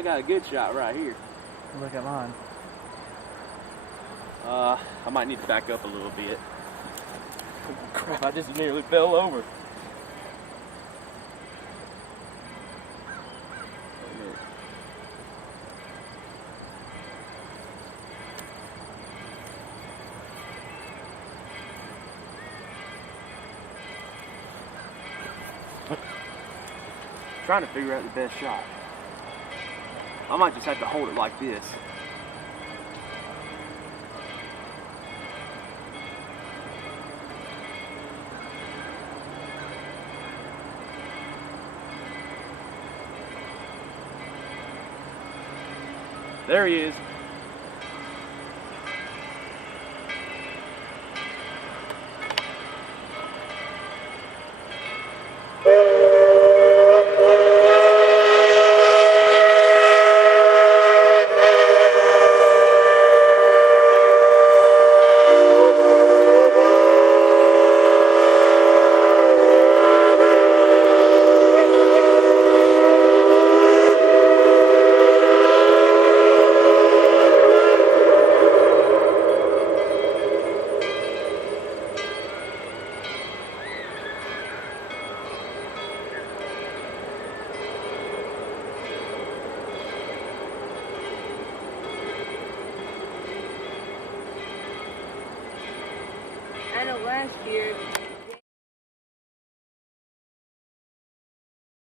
I got a good shot right here. Look at mine. I might need to back up a little bit. Oh, crap, I just nearly fell over. Trying to figure out the best shot. I might just have to hold it like this. There he is. I know last year